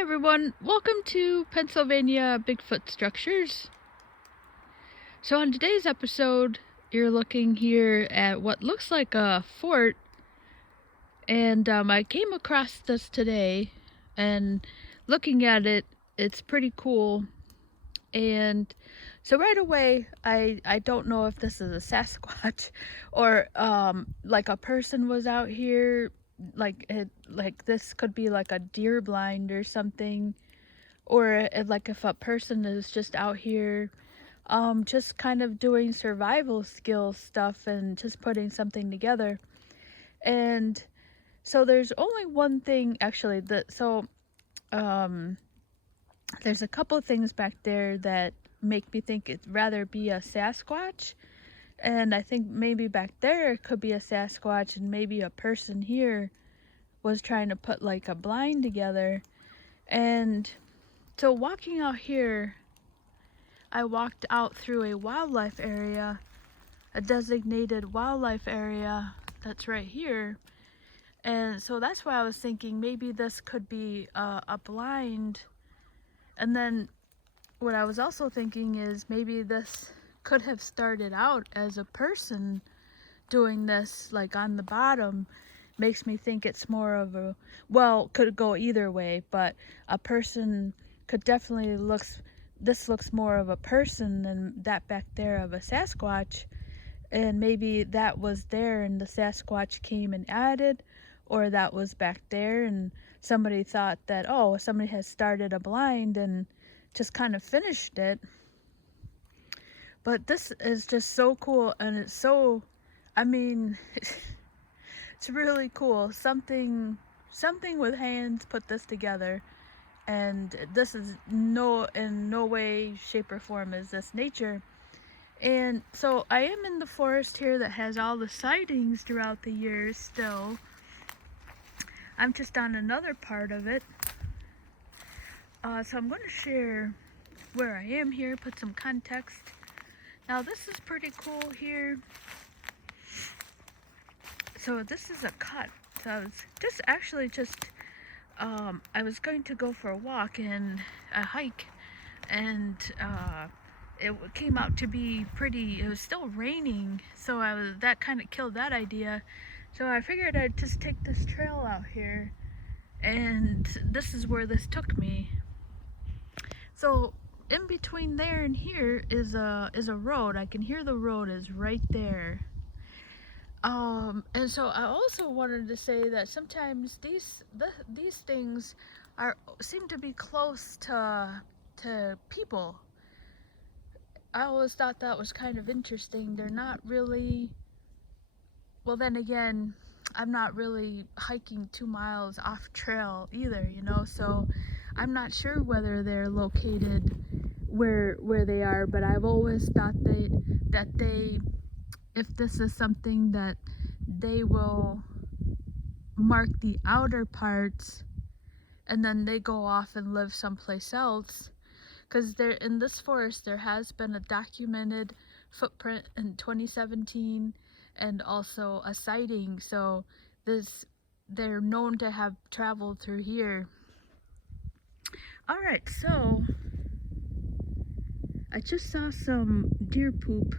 Hi everyone, welcome to Pennsylvania Bigfoot Structures. So on today's episode, you're looking here at what looks like a fort, and I came across this today, and looking at it, it's pretty cool. And so right away, I don't know if this is a Sasquatch or like a person was out here, like this could be like a deer blind or something, or like if a person is just out here just kind of doing survival skill stuff and just putting something together. And so there's only one thing actually that um there's a couple of things back there that make me think it'd rather be a Sasquatch, and I think maybe back there it could be a Sasquatch, and maybe a person here was trying to put like a blind together. And so walking out here, I walked out through a wildlife area, a designated wildlife area that's right here. And so that's why I was thinking maybe this could be a blind. And then what I was also thinking is maybe this could have started out as a person doing this, like on the bottom. Makes me think it's more of a, well, could go either way, but a person could definitely this looks more of a person than that back there of a Sasquatch. And maybe that was there and the Sasquatch came and added, or that was back there and somebody thought that, oh, somebody has started a blind and just kind of finished it. But this is just so cool, and it's so, I mean, it's really cool. Something with hands put this together, and this is in no way, shape, or form is this nature. And so I am in the forest here that has all the sightings throughout the years still. I'm just on another part of it. So I'm going to share where I am here, put some context. Now this is pretty cool here. So this is a cut. So I was I was going to go for a walk and a hike, and it came out to be pretty, it was still raining, so that kind of killed that idea. So I figured I'd just take this trail out here, and this is where this took me. So in between there and here is a road. I can hear the road is right there. And so I also wanted to say that sometimes these things seem to be close to people. I always thought that was kind of interesting. They're not really, well then again, I'm not really hiking 2 miles off trail either, so I'm not sure whether they're located where they are, but I've always thought that they, if this is something that they will mark the outer parts and then they go off and live someplace else. Because there, in this forest, there has been a documented footprint in 2017 and also a sighting. So they're known to have traveled through here. All right, so I just saw some deer poop.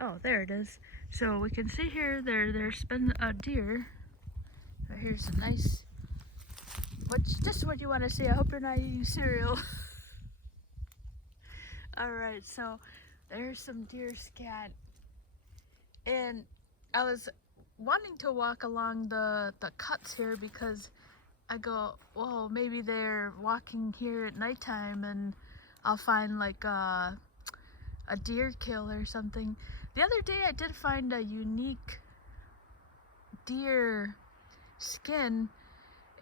Oh, there it is. So we can see here there's been a deer. Here's a nice, just what you want to see. I hope you're not eating cereal. Alright, so there's some deer scat. And I was wanting to walk along the cuts here because I go, well, maybe they're walking here at nighttime and I'll find like a deer kill or something. The other day I did find a unique deer skin,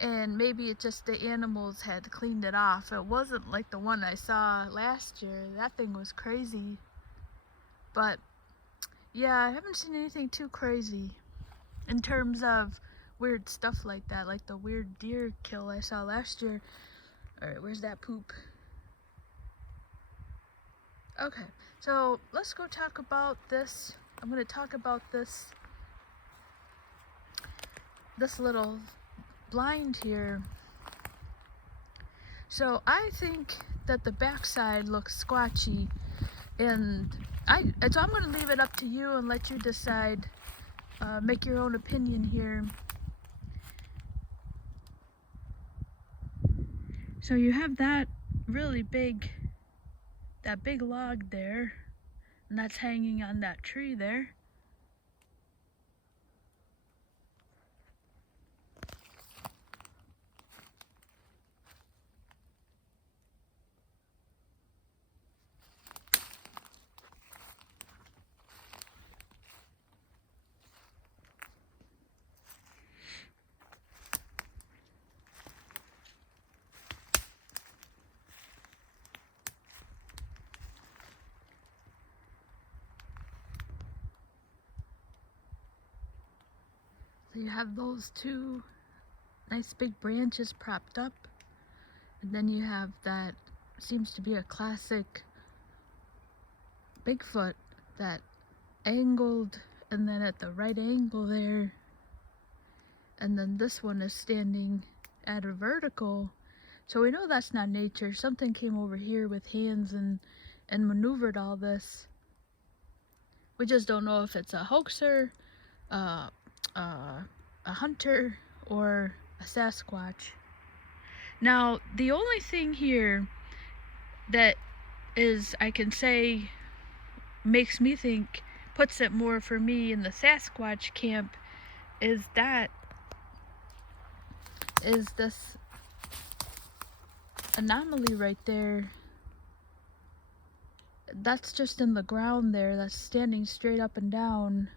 and maybe it just the animals had cleaned it off. It wasn't like the one I saw last year. That thing was crazy. But yeah, I haven't seen anything too crazy in terms of weird stuff like that, like the weird deer kill I saw last year. Alright, where's that poop? Okay, so let's go talk about this I'm going to talk about this little blind here. So I think that the backside looks squatchy, and so I'm going to leave it up to you and let you decide, make your own opinion here. So you have that really big, log there, and that's hanging on that tree there. So you have those two nice big branches propped up, and then you have that seems to be a classic Bigfoot, that angled, and then at the right angle there, and then this one is standing at a vertical. So we know that's not nature. Something came over here with hands and maneuvered all this. We just don't know if it's a hoaxer, a hunter, or a Sasquatch. Now, the only thing here that is, I can say, makes me think, puts it more for me in the Sasquatch camp, is this anomaly right there. That's just in the ground there, that's standing straight up and down.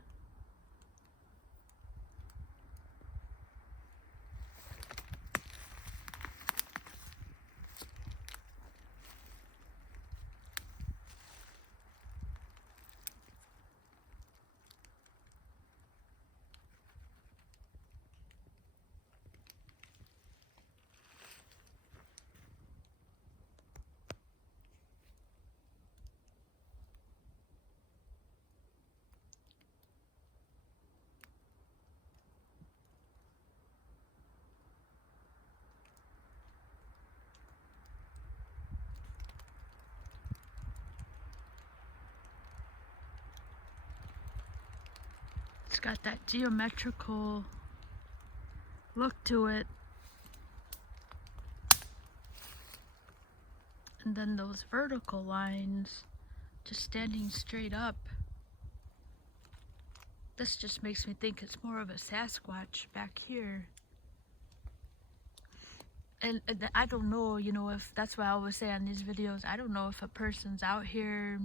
It's got that geometrical look to it. And then those vertical lines just standing straight up. This just makes me think it's more of a Sasquatch back here. And I don't know, you know, if that's what I always say on these videos, I don't know if a person's out here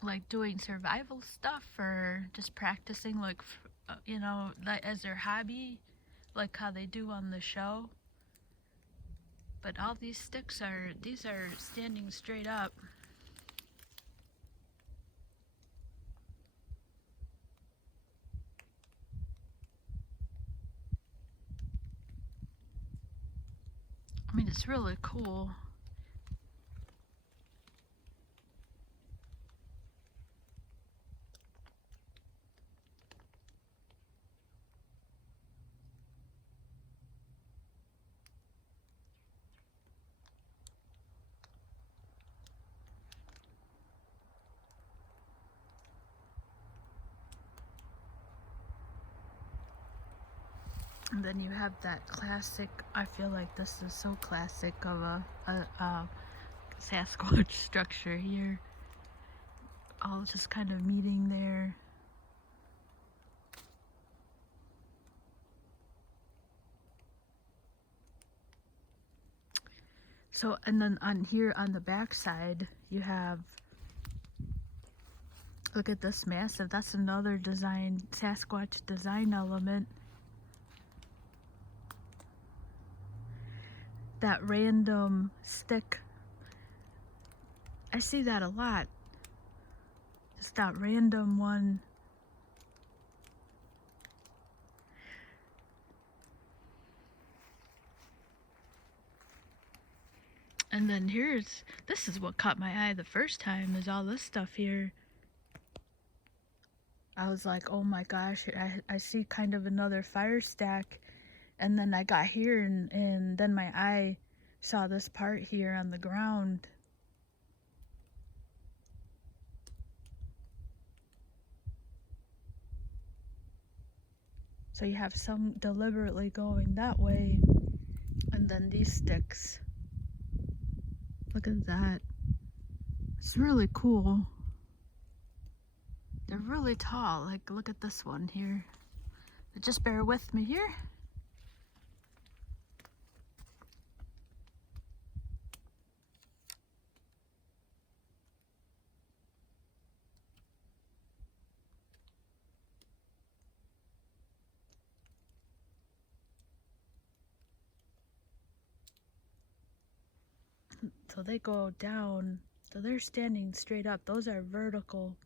like doing survival stuff or just practicing, like, you know, like as their hobby, like how they do on the show. But all these sticks are standing straight up. I mean, it's really cool. And then you have that classic, I feel like this is so classic of a Sasquatch structure here. All just kind of meeting there. So, and then on here on the back side, you have, look at this massive, that's another design, Sasquatch design element. That random stick, I see that a lot. Just that random one. And then this is what caught my eye the first time, is all this stuff here. I was like, oh my gosh, I see kind of another fire stack. And then I got here, and then my eye saw this part here on the ground. So you have some deliberately going that way, and then these sticks. Look at that. It's really cool. They're really tall. Like, look at this one here. But just bear with me here. So they go down. So they're standing straight up. Those are vertical.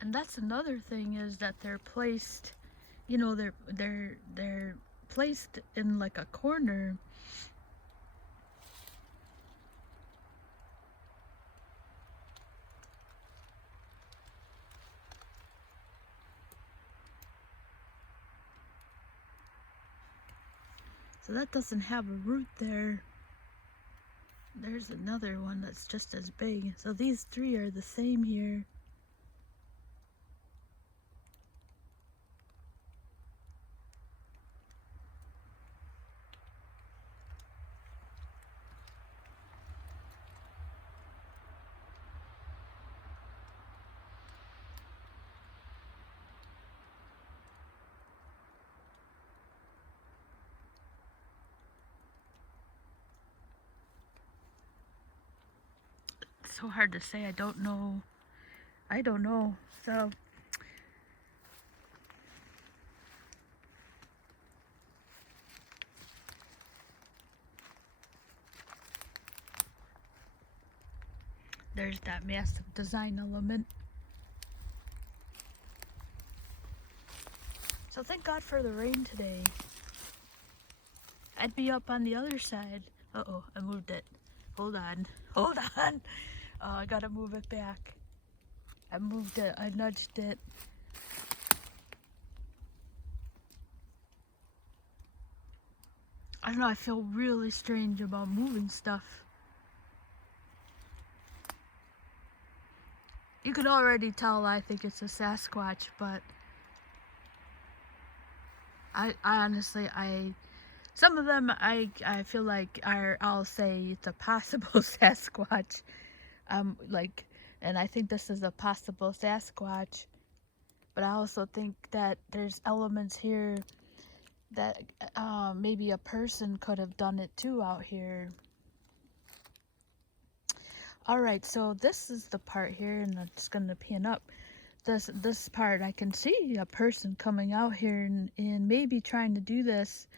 And that's another thing, is that they're placed, you know, they're placed in like a corner. So that doesn't have a root there. There's another one that's just as big. So these three are the same here. It's so hard to say. I don't know. So there's that massive design element. So thank God for the rain today. I'd be up on the other side. Uh-oh, I moved it. Hold on. Hold on. Oh, I gotta move it back. I moved it. I nudged it. I don't know. I feel really strange about moving stuff. You can already tell I think it's a Sasquatch, but I honestly, some of them I feel like I'll say it's a possible Sasquatch. Like, and I think this is a possible Sasquatch, but I also think that there's elements here that maybe a person could have done it too out here. Alright, so this is the part here, and I'm just gonna pin up this part. I can see a person coming out here and maybe trying to do this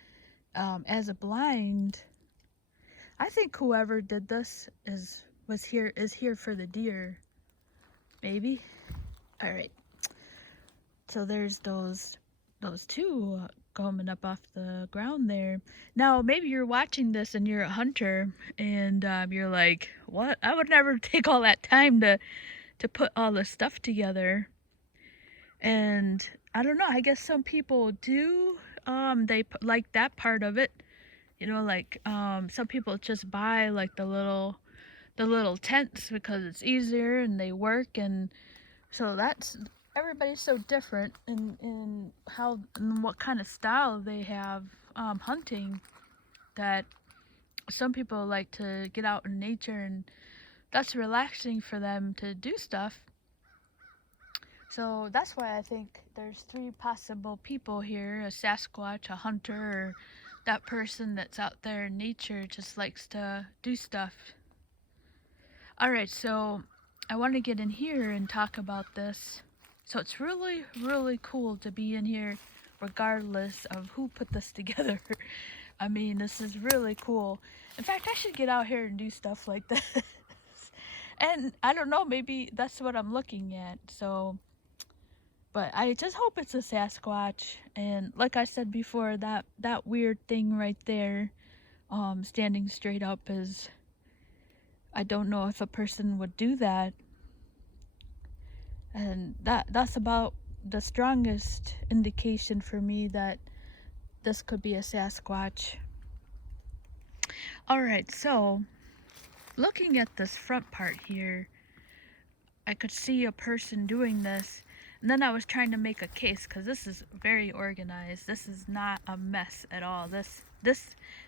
as a blind. I think whoever did this is here for the deer. Maybe. Alright. So there's those two coming up off the ground there. Now, maybe you're watching this and you're a hunter, and you're like, what? I would never take all that time to put all this stuff together. And I don't know, I guess some people do. They like that part of it. You know, like some people just buy like the little tents because it's easier and they work, and so that's, everybody's so different in how and what kind of style they have hunting, that some people like to get out in nature and that's relaxing for them to do stuff. So that's why I think there's three possible people here: a Sasquatch, a hunter, or that person that's out there in nature just likes to do stuff. Alright, so I want to get in here and talk about this. So it's really, really cool to be in here regardless of who put this together. I mean, this is really cool. In fact, I should get out here and do stuff like this. And I don't know, maybe that's what I'm looking at. So But I just hope it's a Sasquatch. And like I said before, that weird thing right there, standing straight up, is, I don't know if a person would do that. And that's about the strongest indication for me that this could be a Sasquatch. Alright, so looking at this front part here, I could see a person doing this, and then I was trying to make a case, because this is very organized. This is not a mess at all.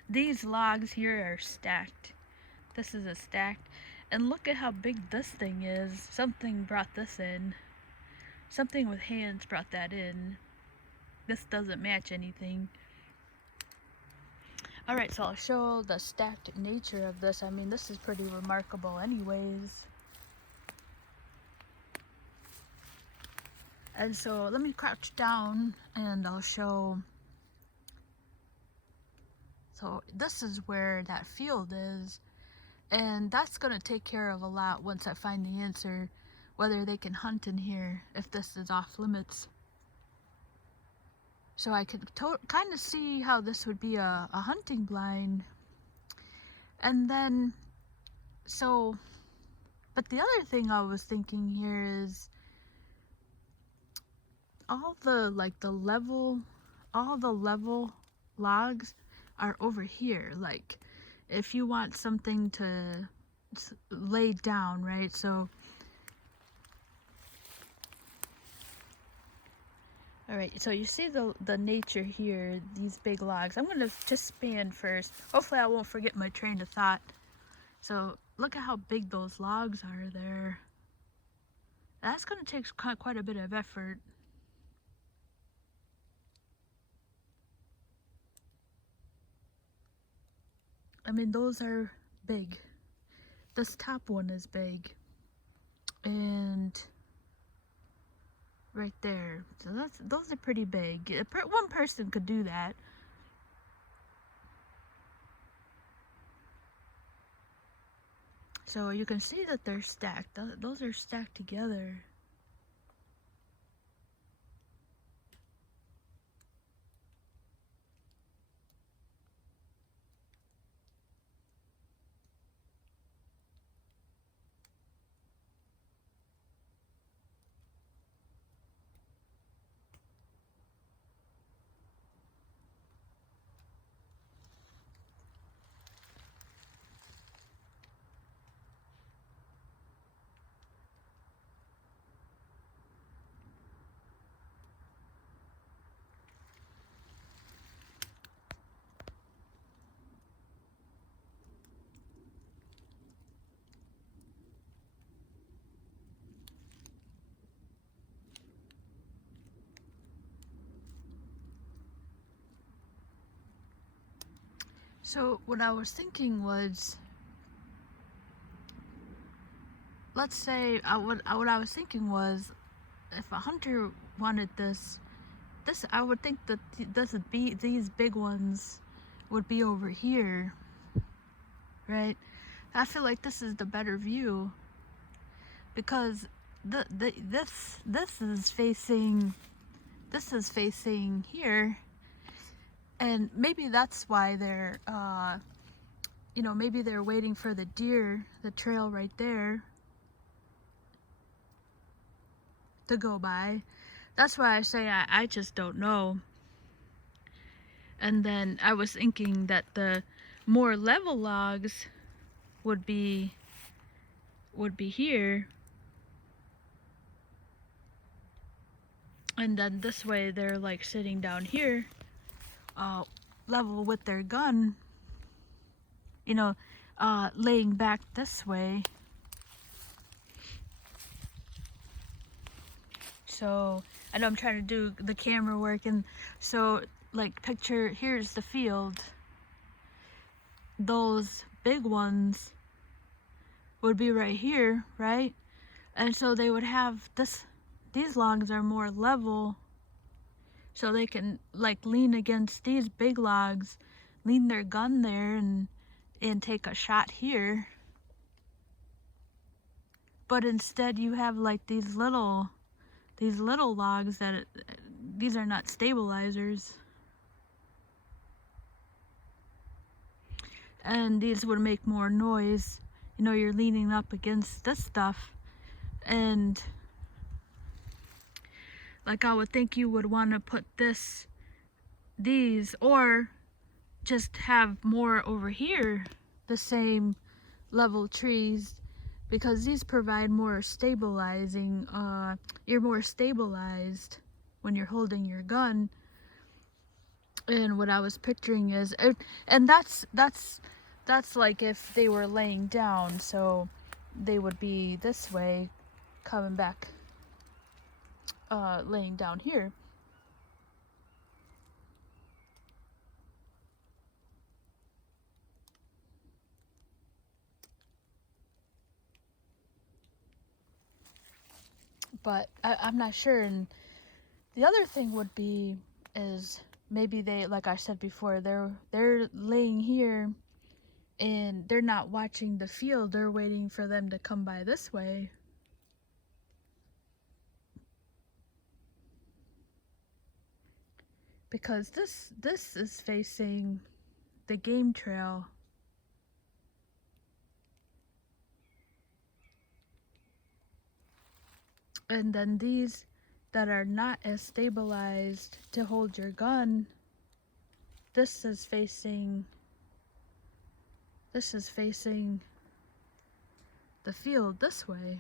These logs here are stacked. This is a stacked, and look at how big this thing is. Something brought this in. Something with hands brought that in. This doesn't match anything. Alright, so I'll show the stacked nature of this. I mean, this is pretty remarkable anyways. And so let me crouch down and I'll show. So this is where that field is, and that's going to take care of a lot once I find the answer, whether they can hunt in here, if this is off limits. So I could kind of see how this would be a hunting blind. And then, so, but the other thing I was thinking here is, all the level logs are over here. Like, if you want something to lay down, right? So, alright, so you see the nature here, these big logs. I'm gonna just span first. Hopefully I won't forget my train of thought. So look at how big those logs are there. That's gonna take quite a bit of effort. I mean, those are big. This top one is big. And right there. So those are pretty big. One person could do that. So you can see that they're stacked. Those are stacked together. So what I was thinking was, let's say, what I was thinking was, if a hunter wanted this, I would think that these big ones would be over here, right? I feel like this is the better view, because this is facing here, and maybe that's why they're maybe they're waiting for the deer, the trail right there, to go by. That's why I say I just don't know. And then I was thinking that the more level logs would be here, and then this way they're like sitting down here, level with their gun, laying back this way. So I know I'm trying to do the camera work, and so like picture, here's the field. Those big ones would be right here, right? And so they would have these logs are more level, so they can like lean against these big logs, lean their gun there and take a shot here. But instead you have like these little these little logs that these are not stabilizers. And these would make more noise. You know, you're leaning up against this stuff, and like I would think you would want to put these, or just have more over here, the same level trees, because these provide more stabilizing, you're more stabilized when you're holding your gun. And what I was picturing is, and that's like if they were laying down, so they would be this way, coming back, laying down here. But I'm not sure. And the other thing would be is maybe they, like I said before, they're laying here and they're not watching the field. They're waiting for them to come by this way. Because this is facing the game trail. And then these that are not as stabilized to hold your gun, this is facing the field this way.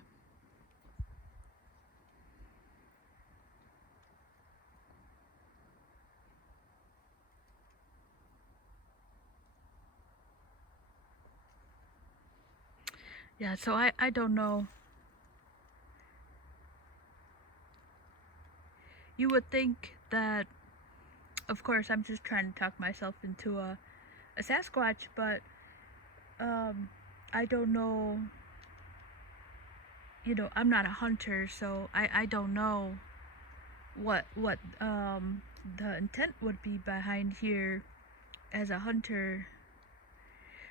Yeah, so I don't know. You would think that, of course, I'm just trying to talk myself into a Sasquatch, but I don't know. You know, I'm not a hunter, so I don't know what the intent would be behind here as a hunter.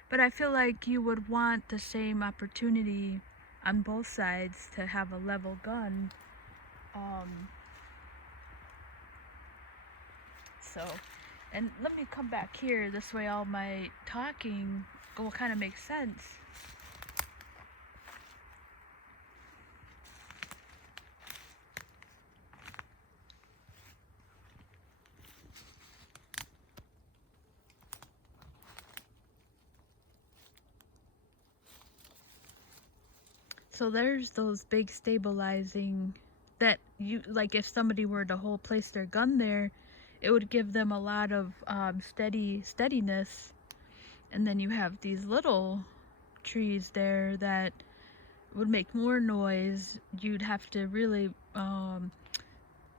But I feel like you would want the same opportunity on both sides to have a level gun. So, and let me come back here, this way all my talking will kind of make sense. So there's those big stabilizing that you, like if somebody were to place their gun there, it would give them a lot of steadiness. And then you have these little trees there that would make more noise. You'd have to really kind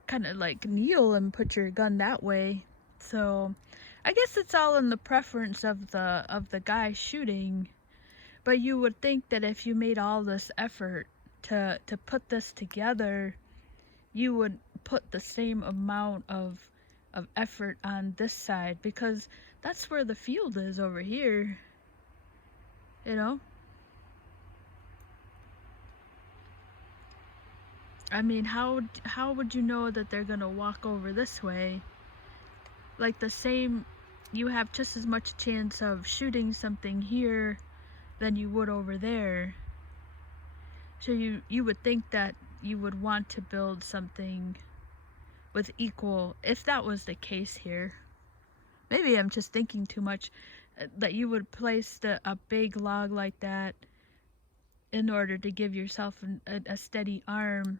of like kneel and put your gun that way. So I guess it's all in the preference of the guy shooting. But you would think that if you made all this effort to put this together, you would put the same amount of effort on this side, because that's where the field is over here, you know? I mean, how would you know that they're gonna walk over this way? Like the same, you have just as much chance of shooting something here than you would over there. So you would think that you would want to build something with equal, if that was the case here. Maybe I'm just thinking too much, that you would place a big log like that in order to give yourself a steady arm.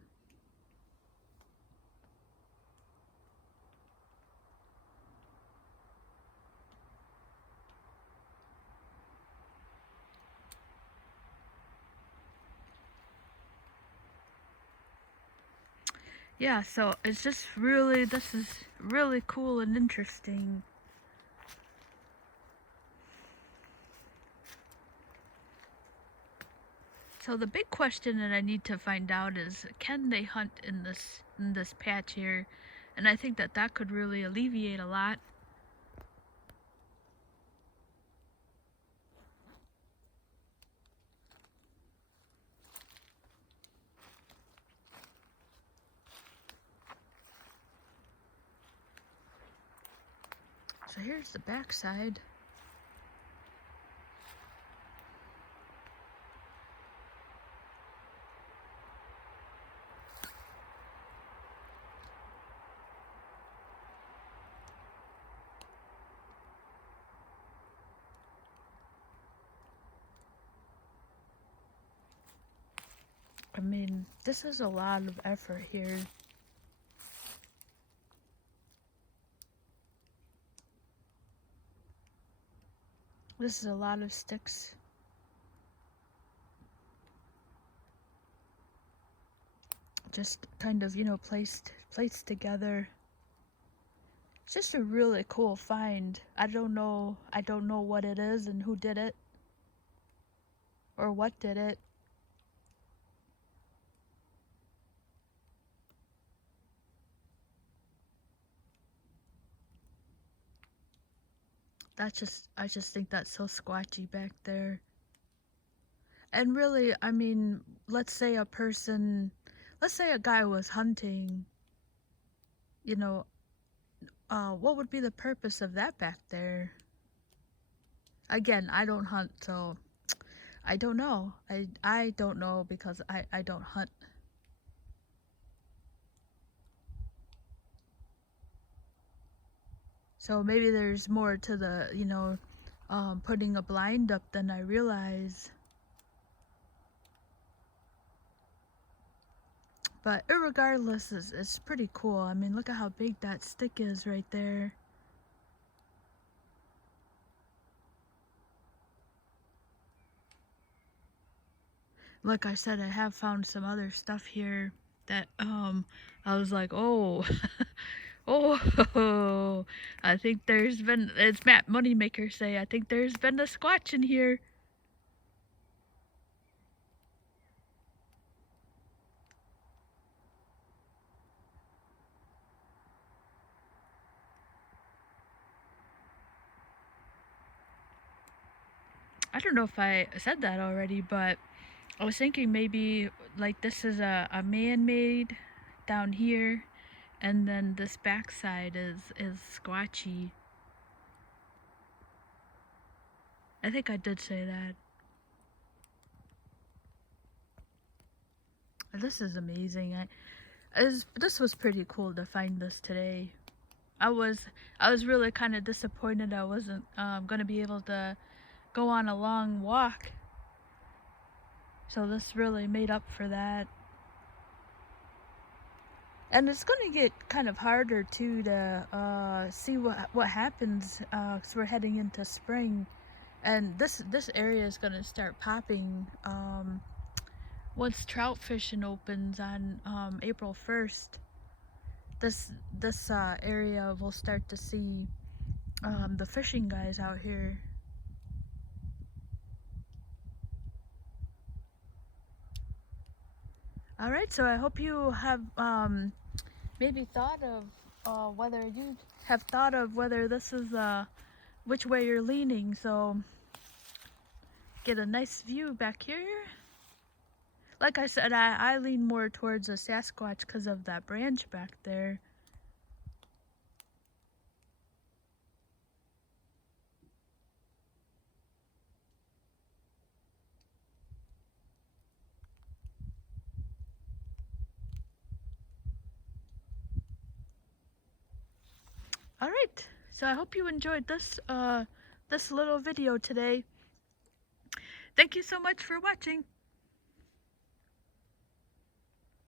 Yeah, so it's just really, this is really cool and interesting. So the big question that I need to find out is, can they hunt in this patch here? And I think that could really alleviate a lot. So here's the back side. I mean, this is a lot of effort here. This is a lot of sticks. Just kind of, you know, placed together. It's just a really cool find. I don't know what it is and who did it or what did it. I just think that's so squatchy back there. And really, I mean, let's say a guy was hunting, you know, what would be the purpose of that back there? Again, I don't hunt, so I don't know. I don't know because I don't hunt. So maybe there's more to the, you know, putting a blind up than I realize. But irregardless, it's pretty cool. I mean, look at how big that stick is right there. Like I said, I have found some other stuff here that I was like, oh, oh, I think there's been, it's Matt Moneymaker say, I think there's been a squatch in here. I don't know if I said that already, but I was thinking maybe like this is a man-made down here, and then this backside is squatchy. I think I did say that. This is amazing. This was pretty cool to find this today. I was really kind of disappointed I wasn't gonna be able to go on a long walk. So this really made up for that. And it's gonna get kind of harder too to see what happens because we're heading into spring, and this area is gonna start popping once trout fishing opens on April 1st. This area will start to see the fishing guys out here. All right, so I hope you have maybe thought of whether this is which way you're leaning. So get a nice view back here. Like I said, I lean more towards a Sasquatch because of that branch back there. All right, so I hope you enjoyed this this little video today. Thank you so much for watching.